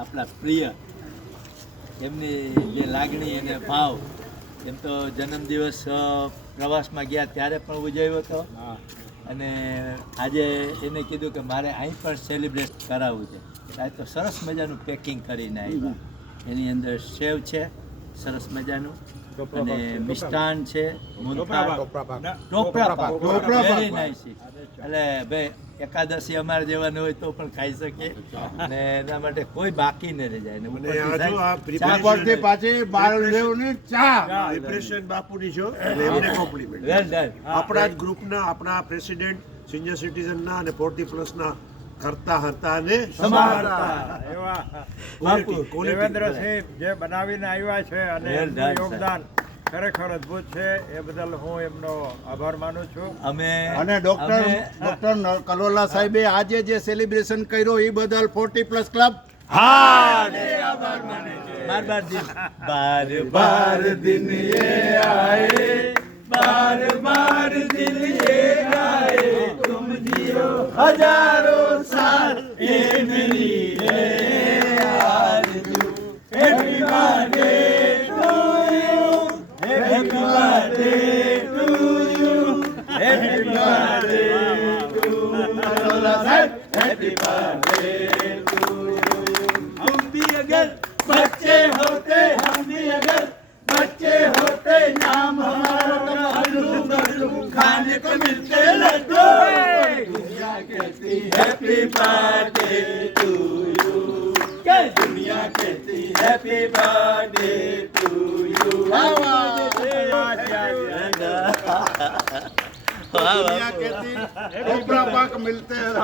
આપણા પ્રિય એમની જે લાગણી અને ભાવ એમ તો જન્મદિવસ પ્રવાસમાં ગયા ત્યારે પણ ઉજવ્યો હતો અને આજે એને કીધું કે મારે અહીં પણ સેલિબ્રેટ કરાવવું છે. આ તો સરસ મજાનું પેકિંગ કરીને આવ્યા. એની અંદર સેવ છે સરસ મજાનું અને મિષ્ટાન છે, વેરી નાઇસ. એટલે ભાઈ એકાદશી અમારે જેવાનું હોય તો પણ ખાઈ શકીએ અને એના માટે કોઈ બાકી ન રહી જાય. બાપુની છો એમને કોમ્પ્લિમેન્ટ. આપણા જ ગ્રુપના આપણા પ્રેસિડેન્ટ સિનિયર સિટીઝનના અને 40+ કરતા હતા ને એવા દેવેન્દ્રસિંહ જે બનાવીને આવ્યા છે અને એમનું યોગદાન ખરેખર અદ્ભુત છે. એ બદલ હું એમનો આભાર માનું છું. અને ડોક્ટર કલોલા સાહેબે આજે જે સેલિબ્રેશન કર્યો એ બદલ 40+ ક્લબ બાર દિન ये आए, बार बार दिन ये आए, तुम जियो हजारों साल, ये मेरी है आरज़ू. Happy birthday to you, happy birthday to you, happy birthday to Kalola Sahib, happy birthday to you. हम भी अगर बच्चे होते, हम भी अगर बच्चे होते, नाम हमारा अल्लू गल्लू, खाने को मिलते लड्डू. दुनिया कहती हैप्पी बर्थडे टू यू, क्या दुनिया कहती हैप्पी बर्थडे टू यू. दुनिया कहती ओपरा पाक मिलते हैं.